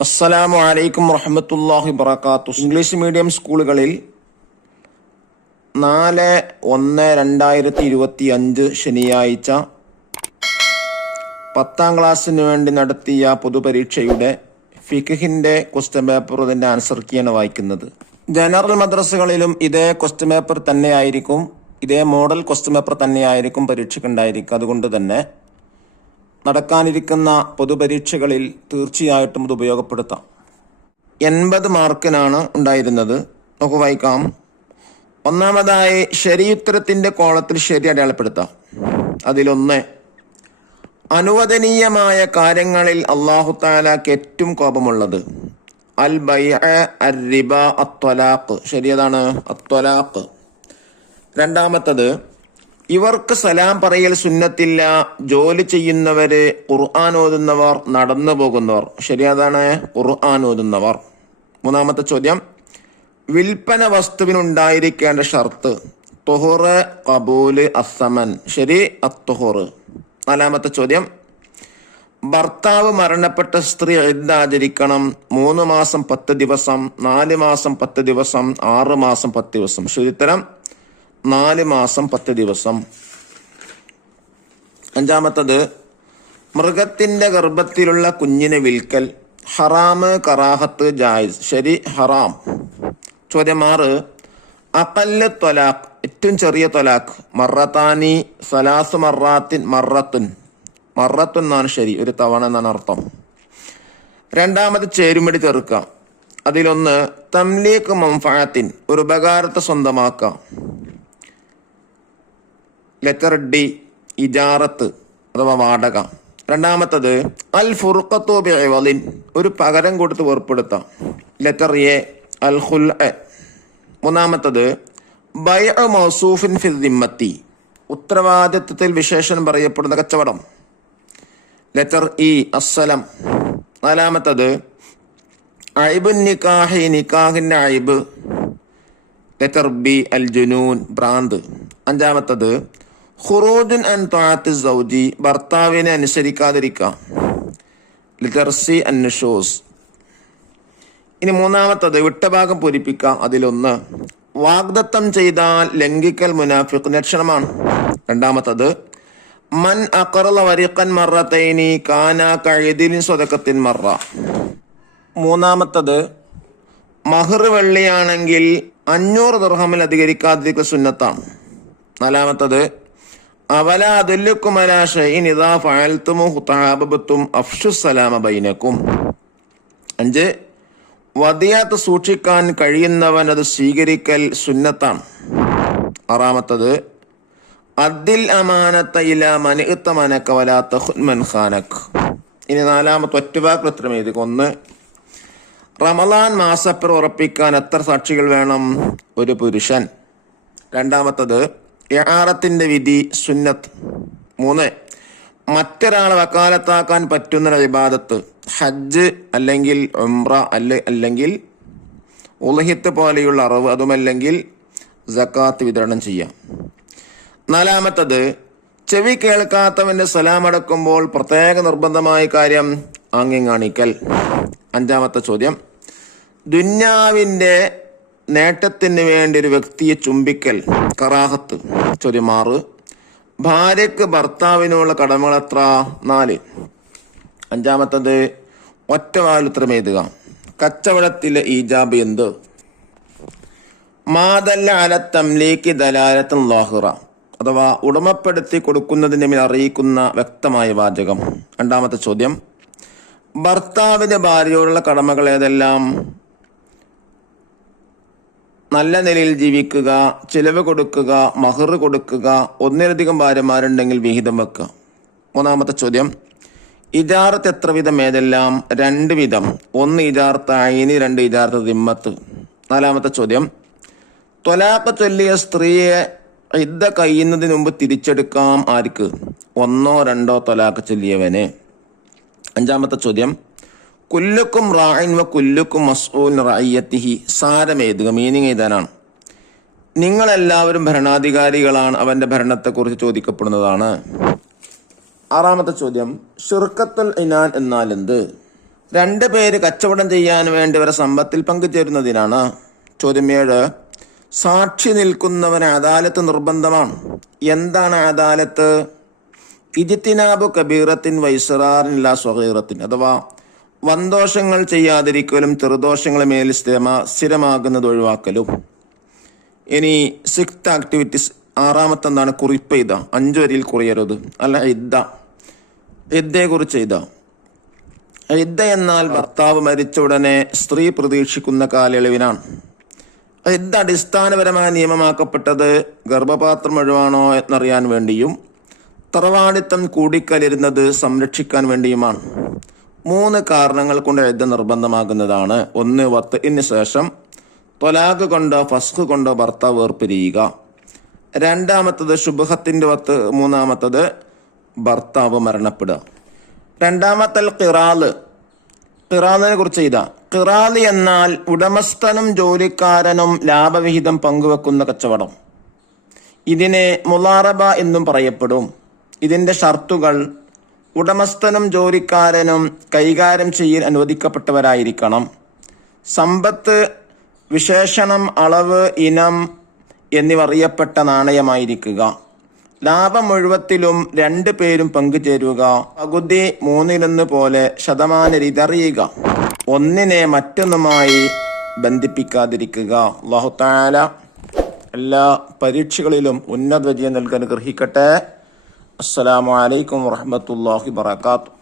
അസ്സലാമു അലൈക്കും വറഹ്മത്തുള്ളാഹി വബറകാതുഹു. ഇംഗ്ലീഷ് മീഡിയം സ്കൂളുകളിൽ 4/1/2025 ശനിയാഴ്ച 10ാം ക്ലാസ്സിന് വേണ്ടി നടത്തിയ പൊതുപരീക്ഷയുടെ ഫിഖ്ഹിന്റെ ക്വസ്റ്റ്യൻ പേപ്പർ ഇതിന്റെ ആൻസർ കീയാണ് വായിക്കുന്നത്. ജനറൽ മദ്രസകളിലും ഇതേ ക്വസ്റ്റ്യൻ പേപ്പർ തന്നെയായിരിക്കും, ഇതേ മോഡൽ ക്വസ്റ്റ്യൻ പേപ്പർ തന്നെയായിരിക്കും പരീക്ഷയ്ക്കുണ്ടായിരിക്കും. അതുകൊണ്ട് തന്നെ നടക്കാനിരിക്കുന്ന പൊതുപരീക്ഷകളിൽ തീർച്ചയായിട്ടും ഇത് ഉപയോഗപ്പെടുത്താം. 80 മാർക്കിനാണ് ഉണ്ടായിരുന്നത്. നമുക്ക് വായിക്കാം. ഒന്നാമതായി ശരിയുത്തരത്തിന്റെ കോളത്തിൽ ശരി അടയാളപ്പെടുത്താം. അതിലൊന്ന്, അനുവദനീയമായ കാര്യങ്ങളിൽ അല്ലാഹു തആലക്ക് ഏറ്റവും കോപമുള്ളത് അൽ ബൈഅ അർ റിബ അത്വലാഖ്. ശരിയതാണ്, അത്വലാഖ്. രണ്ടാമത്തത്, ഇവർക്ക് സലാം പറയൽ സുന്നത്തില്ല, ജോലി ചെയ്യുന്നവര്, ഖുർആൻ ഓതുന്നവർ, നടന്നു പോകുന്നവർ. ശരിയാതാണ്, ഖുർആൻ ഓതുന്നവർ. മൂന്നാമത്തെ ചോദ്യം, വിൽപ്പന വസ്തുവിനുണ്ടായിരിക്കേണ്ട ഷർത്ത് തുഹുറ്, ഖബൂല്, അസ്സമൻ. ശരി, അത്തുഹുറ്. നാലാമത്തെ ചോദ്യം, ഭർത്താവ് മരണപ്പെട്ട സ്ത്രീ ഇദ്ദ ആചരിക്കണം 3 മാസം 10 ദിവസം, 4 മാസം 10 ദിവസം, 6 മാസം 10 ദിവസം. ശരിയുത്തരം 4 മാസം 10 ദിവസം. അഞ്ചാമത്തത്, മൃഗത്തിന്റെ ഗർഭത്തിലുള്ള കുഞ്ഞിനെ വിൽക്കൽ ഹറാമ്, കറാഹത്ത്, ജായിസ്. ശരി, ഹറാം. ചോദ്യം 6, അഖല്ല് ത്വലാഖ്, ഏറ്റവും ചെറിയ ത്വലാഖ് മറത്താനി, സലാസ് മറാത്തിൻ, മറത്തുൻ. മറത്തുൻ എന്നാണ് ശരി, ഒരു തവണ എന്നാണ് അർത്ഥം. രണ്ടാമത് ചേരുമടി തീർക്കാം. അതിലൊന്ന് തംലീഖ് മൻഫഅത്തിൻ, ഒരു ഉപകാരത്തെ സ്വന്തമാക്കാം. ലെറ്റർ ഡി, ഇജാറത്ത് അഥവാ വാടക. രണ്ടാമത്തത് അൽ ഫുർഖത്തു ബിഇവളിൻ, ഒരു പകരം കൊടുത്ത് വേർപ്പെടുത്താം. ലെറ്റർ എ, അൽ ഖുൽഅ. മൂന്നാമത്തത് ബൈഅ മൗസൂഫിൻ ഫി ദിമ്മത്തി, ഉത്തരവാദിത്വത്തിൽ വിശേഷണം പറയപ്പെടുന്ന കച്ചവടം. ലെറ്റർ ഇ, അസ്സലം. നാലാമത്തത് ഐബുൻ നിക്കാഹി, നിക്കാഹിന്റെ ഐബ്. ലെറ്റർ ബി, അൽ ജുനൂൻ, ഭ്രാന്ത്. അഞ്ചാമത്തത് ഖുറൂജുൻ അൻ ത്വഅത്തി സൗജി, ഭർത്താവിനെ അനുസരിക്കാതിരിക്കാം. ലെറ്റർ സി, അൻ നുഷൂസ്. ഇനി മൂന്നാമത്തത് വിട്ടഭാഗം പൂരിപ്പിക്കാം. അതിലൊന്ന് വാഗ്ദത്തം ചെയ്താൽ ലംഘിക്കൽ മുനാഫിഖ് ലക്ഷണമാണ്. രണ്ടാമത്തത് മൻ അഖറള വരിഖൻ മറത്തൈനി കാന കഅദിൻ സ്വദഖത്തിൻ മറ. മൂന്നാമത്തത് മഹർ വെള്ളിയാണെങ്കിൽ 500 ദിർഹമിൽ അധികരിക്കാതിരിക്കൽ സുന്നത്താണ്. നാലാമത്തത് അവല അദുല്ലുക്കും അലാ ഷൈഇൻ ഇദാ ഫഅൽതുമു തഅബബതും അഫ്ശു സലാമ ബൈനക്കും. 5, വദിയാത്ത് സൂക്ഷിക്കാൻ കഴിയുന്നവൻ അത് സ്വീകരിക്കൽ സുന്നത്താണ്. ആറാമത്തത് അദ്ദിൽ അമാനത്ത ഇലാ മൻ ഇത്തമനക വലാ തഖുൻ മൻ ഖാനക്. ഇനി നാലാമത്തെ ഒറ്റവാക്ക് ഉത്തരം എഴുതുക. 1, റമളാൻ മാസപ്പിറ ഉറപ്പിക്കാൻ എത്ര സാക്ഷികൾ വേണം? 1 പുരുഷൻ. രണ്ടാമത്തത് ഇആറത്തിന്റെ വിധി സുന്നത്ത്. 3, മറ്റൊരാളെ വക്കാലത്താക്കാൻ പറ്റുന്ന ഇബാദത്ത് ഹജ്ജ് അല്ലെങ്കിൽ ഉംറ, അല്ലെങ്കിൽ ഉളഹിത്ത് പോലെയുള്ള അറിവ്, അതുമല്ലെങ്കിൽ സക്കാത്ത് വിതരണം ചെയ്യാം. നാലാമത്തത് ചെവി കേൾക്കാത്തവന്റെ സലാം അടക്കുമ്പോൾ പ്രത്യേക നിർബന്ധമായ കാര്യം ആംഗ്യം കാണിക്കൽ. അഞ്ചാമത്തെ ചോദ്യം, ദുന്യാവിന്റെ നേട്ടത്തിന് വേണ്ടി ഒരു വ്യക്തിയെ ചുംബിക്കൽ കറാഹത്ത്. ചോദ്യം 6, ഭാര്യക്ക് ഭർത്താവിനുള്ള കടമകൾ എത്ര? 4. അഞ്ചാമത്തത് ഒറ്റവാലുത്തരം എഴുതുക. കച്ചവടത്തിലെ ഈജാബ് എന്ത്? മാദല്ല അല തംലീഖി ദലാലത്തുൻ ളാഹിറ, അഥവാ ഉടമപ്പെടുത്തി കൊടുക്കുന്നതിന്റെ മേൽ അറിയിക്കുന്ന വ്യക്തമായ വാചകം. രണ്ടാമത്തെ ചോദ്യം, ഭർത്താവിന്റെ ഭാര്യയോടുള്ള കടമകൾ ഏതെല്ലാം? നല്ല നിലയിൽ ജീവിക്കുക, ചിലവ് കൊടുക്കുക, മഹർ കൊടുക്കുക, ഒന്നിലധികം ഭാര്യമാരുണ്ടെങ്കിൽ വിഹിതം വെക്കുക. മൂന്നാമത്തെ ചോദ്യം, ഇജാറത്ത് എത്ര വിധം ഏതെല്ലാം? 2 വിധം. 1 ഇജാറത്ത് ഐനി, 2 ഇജാറത്ത് ദിമ്മത്ത്. നാലാമത്തെ ചോദ്യം, ത്വലാഖ് ചൊല്ലിയ സ്ത്രീയെ ഇദ്ദ കഴിയുന്നതിന് മുമ്പ് തിരിച്ചെടുക്കാം ആർക്ക്? 1ഓ 2ഓ ത്വലാഖ് ചൊല്ലിയവന്. അഞ്ചാമത്തെ ചോദ്യം, കുല്ലുക്കും റാഇൻ വ കുല്ലുക്കും മസ്ഊൻ റഅയ്യത്തിഹി. സാരം എഴുതുക, മീനിങ് എഴുതാനാണ്. നിങ്ങളെല്ലാവരും ഭരണാധികാരികളാണ്, അവന്റെ ഭരണത്തെക്കുറിച്ച് ചോദിക്കപ്പെടുന്നതാണ്. ആറാമത്തെ ചോദ്യം, ഷിർക്കത്തുൽ ഇനാൻ എന്നാൽ എന്ത്? 2 പേര് കച്ചവടം ചെയ്യാൻ വേണ്ടി അവരെ സമ്പത്തിൽ പങ്കുചേരുന്നതിനാണ്. ചോദ്യം 7. സാക്ഷി നിൽക്കുന്നവന് അദാലത്ത് നിർബന്ധമാണ്. എന്താണ് അദാലത്ത്? ഇജ്തിനാബു കബീറത്തിൻ വൈസറാറിൻ ലാ സ്വഗീറത്തിൻ, അഥവാ വൻദോഷങ്ങൾ ചെയ്യാതിരിക്കലും ചെറുദോഷങ്ങളെ മേൽ സ്ഥിരമാകുന്നത് ഒഴിവാക്കലും. ഇനി 6th ആക്ടിവിറ്റീസ്, 6ാമത്തെ എന്താണ്? കുറിപ്പെയ്ത, 5 വരിയിൽ കുറയരുത്. അല്ല ഇദ്ദയെ കുറിച്ച് എഴുത. ഇദ്ദ എന്നാൽ ഭർത്താവ് മരിച്ച ഉടനെ സ്ത്രീ പ്രതീക്ഷിക്കുന്ന കാലയളവിനാണ്. ഇദ്ദ അടിസ്ഥാനപരമായി നിയമമാക്കപ്പെട്ടത് ഗർഭപാത്രം ഒഴിവാണോ എന്നറിയാൻ വേണ്ടിയും തറവാടിത്തം കൂടിക്കലരുന്നത് സംരക്ഷിക്കാൻ വേണ്ടിയുമാണ്. 3 കാരണങ്ങൾ കൊണ്ട് ഇദ്ദ നിർബന്ധമാകുന്നതാണ്. 1. വത്ഇന് ശേഷം ത്വലാഖ് കൊണ്ടോ ഫസ്ഖ് കൊണ്ടോ ഭർത്താവ് വേർപിരിയുക. 2ാമത്തത് ശുബ്ഹത്തിന്റെ വത്ത്. 3ാമത്തത് ഭർത്താവ് മരണപ്പെടുക. 2ാമത്തെ ഖിറാലിനെ കുറിച്ച് ചെയ്ത. ഖിറാൽ എന്നാൽ ഉടമസ്ഥനും ജോലിക്കാരനും ലാഭവിഹിതം പങ്കുവെക്കുന്ന കച്ചവടം. ഇതിനെ മുളാറബ എന്നും പറയപ്പെടും. ഇതിന്റെ ഷർത്തുകൾ: ഉടമസ്ഥനും ജോലിക്കാരനും കൈകാര്യം ചെയ്യാൻ അനുവദിക്കപ്പെട്ടവരായിരിക്കണം. സമ്പത്ത്, വിശേഷണം, അളവ്, ഇനം എന്നിവ അറിയപ്പെട്ട നാണയമായിരിക്കുക. ലാഭം മുഴുവത്തിലും 2 പേരും പങ്കുചേരുക. പകുതി 3/1 പോലെ ശതമാനരീതി അറിയുക. ഒന്നിനെ മറ്റൊന്നുമായി ബന്ധിപ്പിക്കാതിരിക്കുക. അല്ലാഹു തആല എല്ലാ പരീക്ഷകളിലും ഉന്നത വിജയം നൽകാൻ ഗ്രഹിക്കട്ടെ. അസ്സലാമു അലൈക്കും വറഹ്മത്തുള്ളാഹി വബറകാതുഹു.